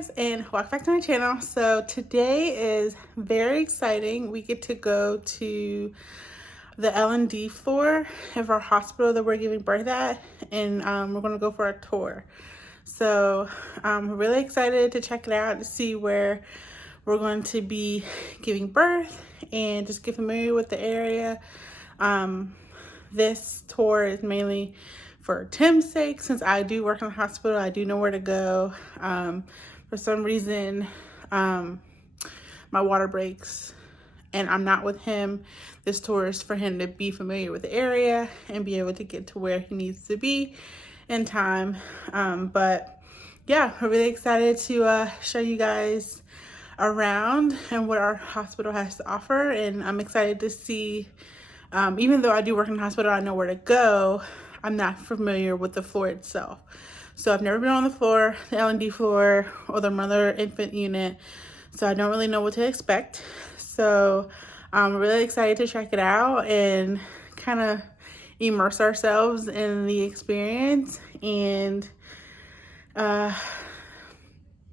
guys, and welcome back to my channel. So today is very exciting. We get to go to the L&D floor of our hospital that we're giving birth at, and we're going to go for a tour. So I'm really excited to check it out to see where we're going to be giving birth and just get familiar with the area. This tour is mainly for Tim's sake, since I do work in the hospital. I do know where to go. For some reason, my water breaks and I'm not with him. This tour is for him to be familiar with the area and be able to get to where he needs to be in time. But yeah, we're really excited to show you guys around and what our hospital has to offer. And I'm excited to see, even though I do work in the hospital, I know where to go, I'm not familiar with the floor itself. So I've never been on the floor, the L&D floor, or the mother infant unit. So I don't really know what to expect. So I'm really excited to check it out and kind of immerse ourselves in the experience and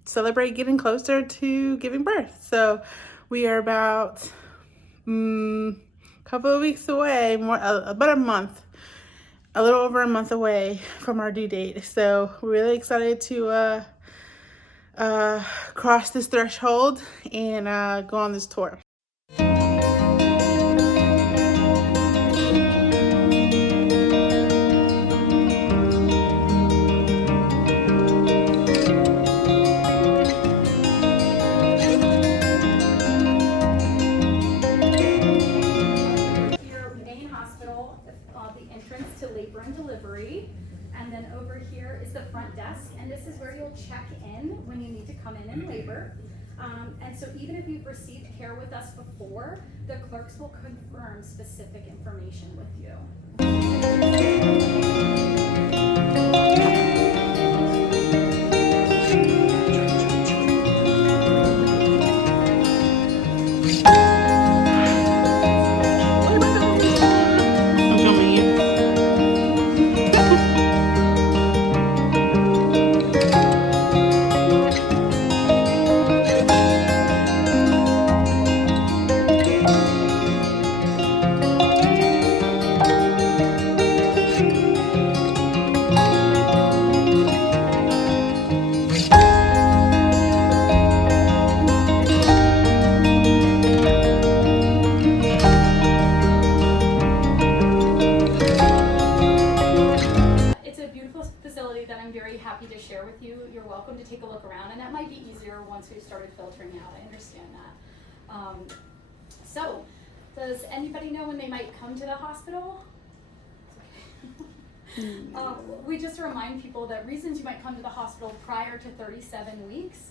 celebrate getting closer to giving birth. So we are about a couple of weeks away, about a month, a little over a month away from our due date. So we're really excited to cross this threshold and go on this tour. To labor and delivery, and then over here is the front desk, and this is where you'll check in when you need to come in and labor. And so even if you've received care with us before, the clerks will confirm specific information with you. That I'm very happy to share with you. You're welcome to take a look around, and that might be easier once we've started filtering out. I understand that. So, does anybody know when they might come to the hospital? We just remind people that reasons you might come to the hospital prior to 37 weeks,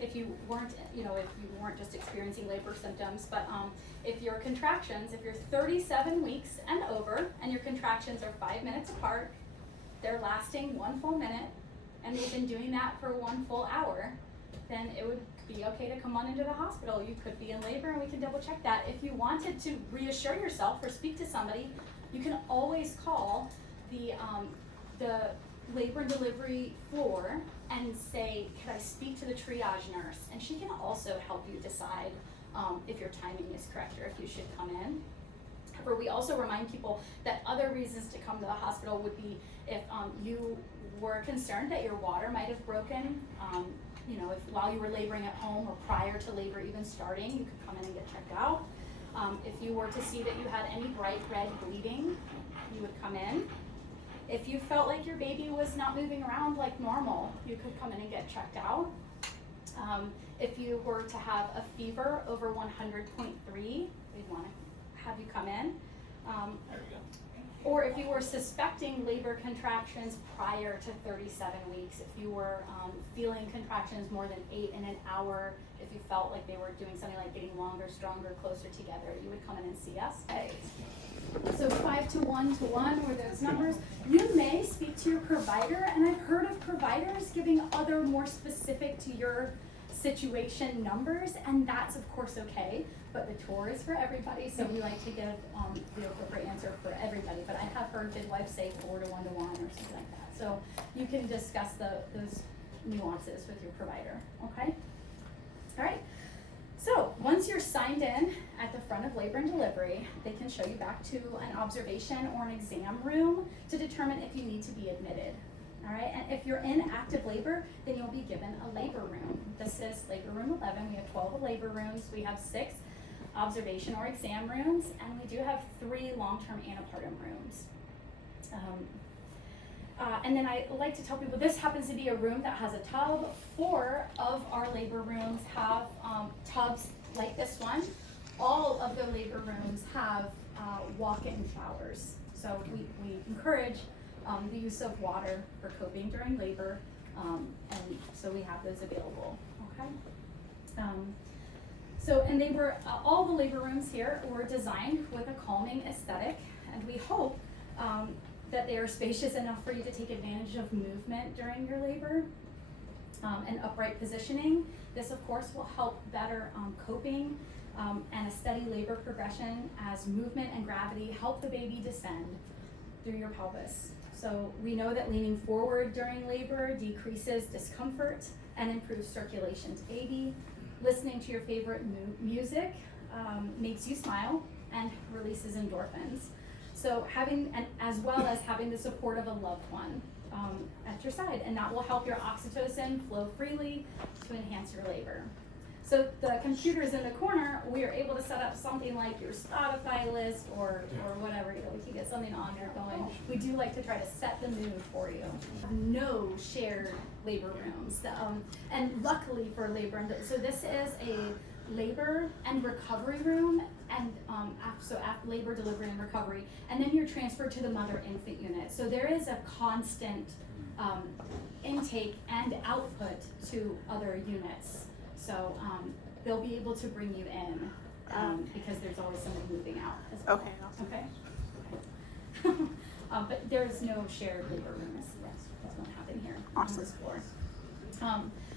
if you weren't just experiencing labor symptoms, but if your contractions, if you're 37 weeks and over, and your contractions are 5 minutes apart, they're lasting 1 full minute, and they've been doing that for 1 full hour, then it would be okay to come on into the hospital. You could be in labor, and we can double check that. If you wanted to reassure yourself or speak to somebody, you can always call the labor and delivery floor and say, could I speak to the triage nurse? And she can also help you decide if your timing is correct or if you should come in. However, we also remind people that other reasons to come to the hospital would be if you were concerned that your water might have broken, if while you were laboring at home or prior to labor even starting, you could come in and get checked out. If you were to see that you had any bright red bleeding, you would come in. If you felt like your baby was not moving around like normal, you could come in and get checked out. If you were to have a fever over 100.3, we'd want to have you come in. Or if you were suspecting labor contractions prior to 37 weeks, if you were feeling contractions more than 8 in an hour, if you felt like they were doing something like getting longer, stronger, closer together, you would come in and see us. So 5 to 1 to 1 were those numbers. You may speak to your provider, and I've heard of providers giving other more specific to your situation numbers, and that's of course okay, but the tour is for everybody, so we like to give the appropriate answer for everybody. But I have heard midwives say 4 to 1 to 1 or something like that. So you can discuss those nuances with your provider, okay? All right, so once you're signed in at the front of labor and delivery, they can show you back to an observation or an exam room to determine if you need to be admitted. All right, and if you're in active labor, then you'll be given a labor room. This is labor room 11. We have 12 labor rooms. We have 6 observation or exam rooms, and we do have 3 long-term antepartum rooms. And then I like to tell people this happens to be a room that has a tub. 4 of our labor rooms have tubs like this one. All of the labor rooms have walk-in showers. So we encourage the use of water for coping during labor, and so we have those available, okay? And they were, all the labor rooms here were designed with a calming aesthetic, and we hope that they are spacious enough for you to take advantage of movement during your labor and upright positioning. This, of course, will help better coping and a steady labor progression as movement and gravity help the baby descend through your pelvis. So we know that leaning forward during labor decreases discomfort and improves circulation to baby. Listening to your favorite music makes you smile and releases endorphins. So as well as having the support of a loved one at your side, and that will help your oxytocin flow freely to enhance your labor. So the computers in the corner, we are able to set up something like your Spotify list or whatever, we can get something on there going. We do like to try to set the mood for you. No shared labor rooms. And luckily for labor, so this is a labor and recovery room, and so after labor, delivery, and recovery, and then you're transferred to the mother-infant unit. So there is a constant intake and output to other units. So they'll be able to bring you in because there's always someone moving out as well. Okay. Okay. But there's no shared labor room. That's won't happen here on this floor.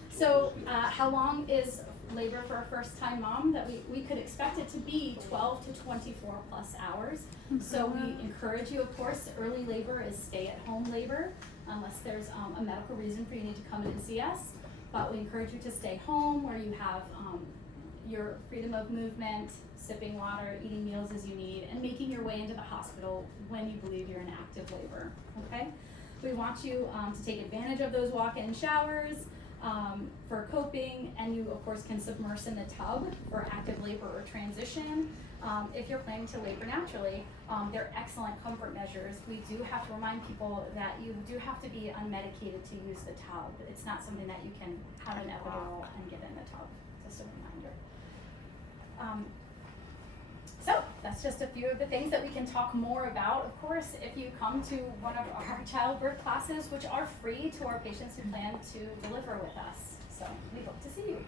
So how long is labor for a first-time mom? That we could expect it to be 12 to 24 plus hours. So we encourage you, of course, early labor is stay-at-home labor unless there's a medical reason for you need to come in and see us. But we encourage you to stay home where you have your freedom of movement, sipping water, eating meals as you need, and making your way into the hospital when you believe you're in active labor, okay? We want you to take advantage of those walk-in showers for coping, and you, of course, can submerge in the tub for active labor or transition. If you're planning to labor naturally, they're excellent comfort measures. We do have to remind people that you do have to be unmedicated to use the tub. It's not something that you can have an epidural and get in the tub, just a reminder. So that's just a few of the things that we can talk more about. Of course, if you come to one of our childbirth classes, which are free to our patients who plan to deliver with us. So we hope to see you.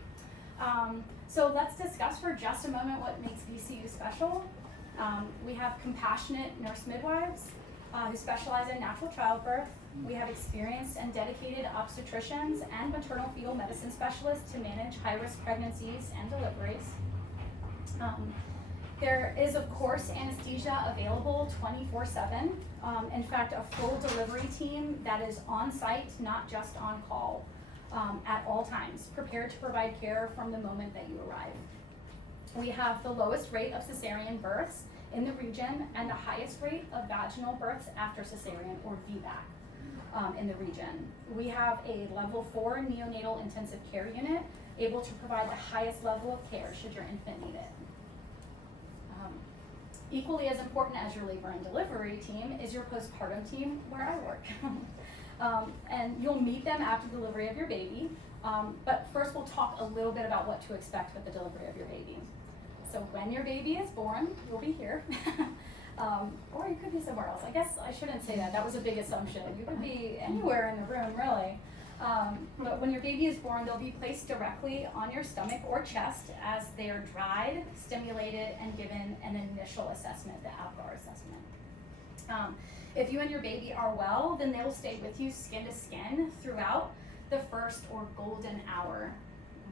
So let's discuss for just a moment what makes VCU special. We have compassionate nurse midwives who specialize in natural childbirth. We have experienced and dedicated obstetricians and maternal fetal medicine specialists to manage high-risk pregnancies and deliveries. There is, of course, anesthesia available 24/7. In fact, a full delivery team that is on site, not just on call. At all times, prepared to provide care from the moment that you arrive. We have the lowest rate of cesarean births in the region and the highest rate of vaginal births after cesarean or VBAC in the region. We have a level 4 neonatal intensive care unit able to provide the highest level of care should your infant need it. Equally as important as your labor and delivery team is your postpartum team where I work. And you'll meet them after delivery of your baby. But first we'll talk a little bit about what to expect with the delivery of your baby. So when your baby is born, you'll be here. Or you could be somewhere else. I guess I shouldn't say that. That was a big assumption. You could be anywhere in the room, really. But when your baby is born, they'll be placed directly on your stomach or chest as they are dried, stimulated, and given an initial assessment, the APGAR assessment. If you and your baby are well, then they will stay with you skin to skin throughout the first or golden hour,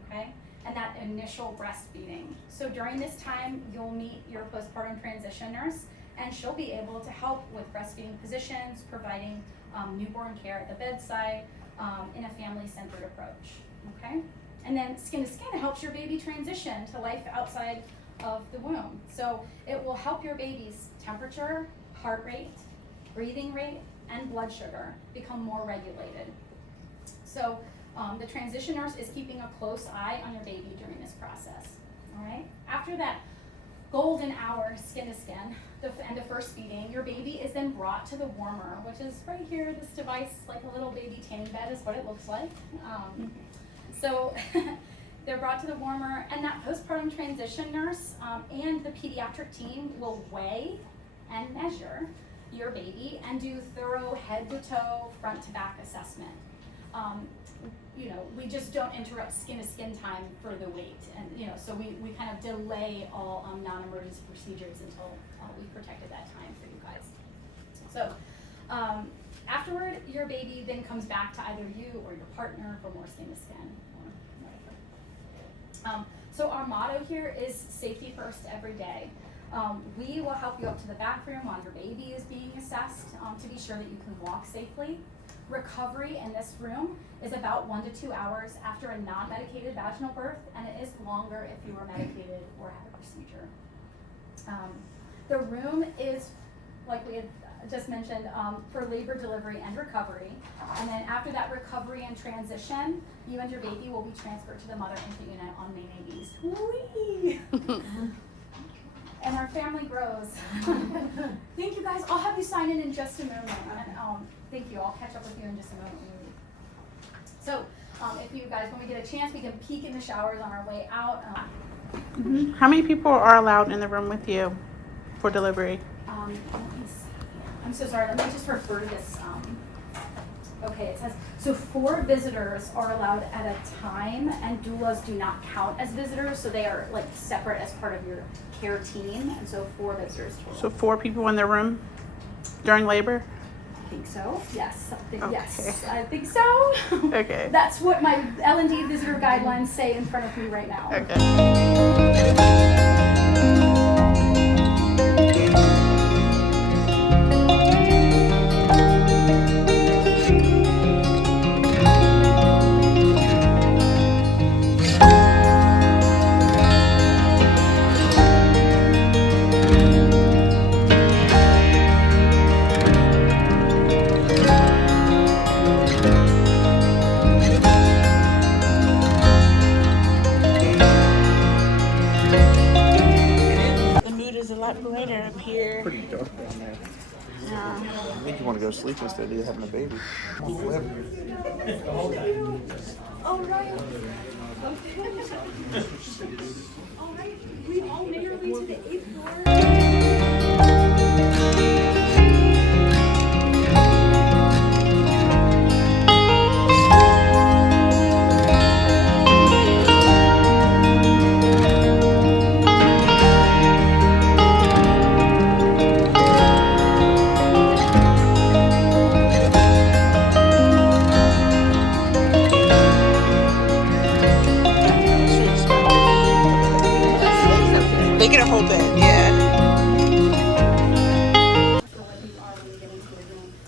okay? And that initial breastfeeding. So during this time, you'll meet your postpartum transition nurse, and she'll be able to help with breastfeeding positions, providing newborn care at the bedside, in a family-centered approach, okay? And then skin to skin helps your baby transition to life outside of the womb. So it will help your baby's temperature, heart rate, breathing rate, and blood sugar become more regulated. So the transition nurse is keeping a close eye on your baby during this process, all right? After that golden hour skin to skin and the first feeding, your baby is then brought to the warmer, which is right here, this device, like a little baby tanning bed is what it looks like. So they're brought to the warmer, and that postpartum transition nurse and the pediatric team will weigh and measure your baby and do thorough head to toe, front to back assessment. You know, we just don't interrupt skin to skin time for the wait, and you know, so we kind of delay all non-emergency procedures until we've protected that time for you guys. So afterward, your baby then comes back to either you or your partner for more skin to skin. So our motto here is safety first every day. We will help you up to the back room while your baby is being assessed to be sure that you can walk safely. Recovery in this room is about 1 to 2 hours after a non-medicated vaginal birth, and it is longer if you are medicated or have a procedure. The room is, like we had just mentioned, for labor, delivery, and recovery. And then after that recovery and transition, you and your baby will be transferred to the mother infant unit on May 80s. Whee! And our family grows. Thank you guys. I'll have you sign in just a moment. And, thank you. I'll catch up with you in just a moment. So if you guys, when we get a chance, we can peek in the showers on our way out. How many people are allowed in the room with you for delivery? I'm so sorry. Let me just refer to this. Okay, it says, so 4 visitors are allowed at a time, and doulas do not count as visitors, so they are like separate as part of your care team, and so 4 visitors total. So 4 people in the room during labor? I think so, yes. Okay. Yes, I think so. Okay. That's what my L&D visitor guidelines say in front of me right now. Okay. Brighter up here. Pretty dark down there. Yeah. I think you want to go sleep instead of having a baby. All right. All right. We all made our way to the 8th floor. They get a whole bed, yeah.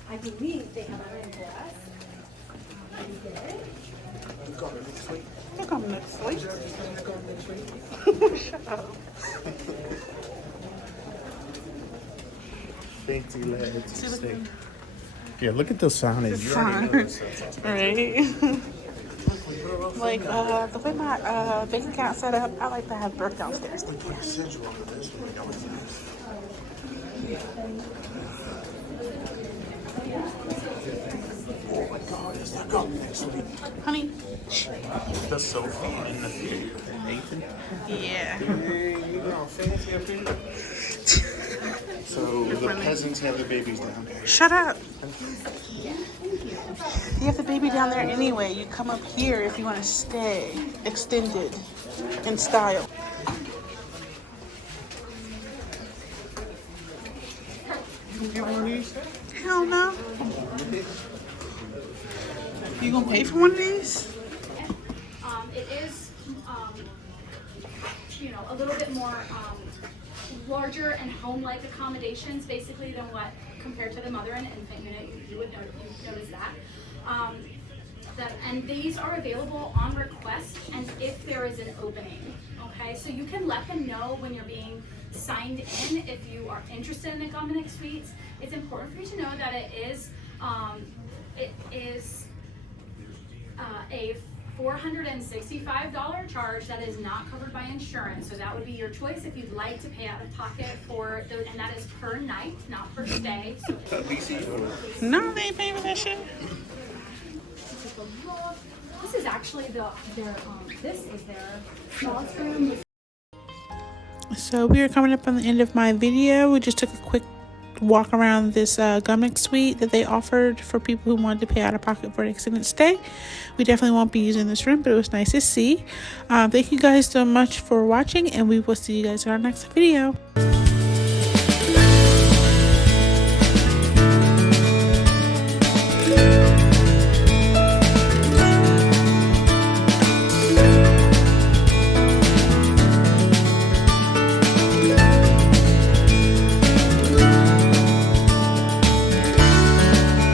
I believe they have a room for us. They're coming next week. Shut up. Fancy lads. Yeah, look at those signage. You already know this stuff. Right. Like, the way my bank account set up, I like to have birth downstairs. We put a schedule on this when we go with this. Oh my God, is that coming next week? Honey? The Sophie and the Nathan. Yeah. Hey, you know, fancy up here. So the peasants have their babies down there. Shut up. You have the baby down there anyway. You come up here if you want to stay extended in style. You get one of these? Hell no. You gonna pay for one of these? It is, you know, a little bit more larger and home-like accommodations, basically, than what compared to the mother and infant unit. You would notice that. And these are available on request and if there is an opening. Okay, so you can let them know when you're being signed in if you are interested in the Gumnick Suites. It's important for you to know that it is a $465 charge that is not covered by insurance. So that would be your choice if you'd like to pay out of pocket for those, and that is per night, not per stay. So No, they ain't paying for that shit. this is actually their sauce room. So we are coming up on the end of my video. We just took a quick walk around this Gumnick suite that they offered for people who wanted to pay out of pocket for an extended stay. We definitely won't be using this room, but it was nice to see. Thank you guys so much for watching, and we will see you guys in our next video.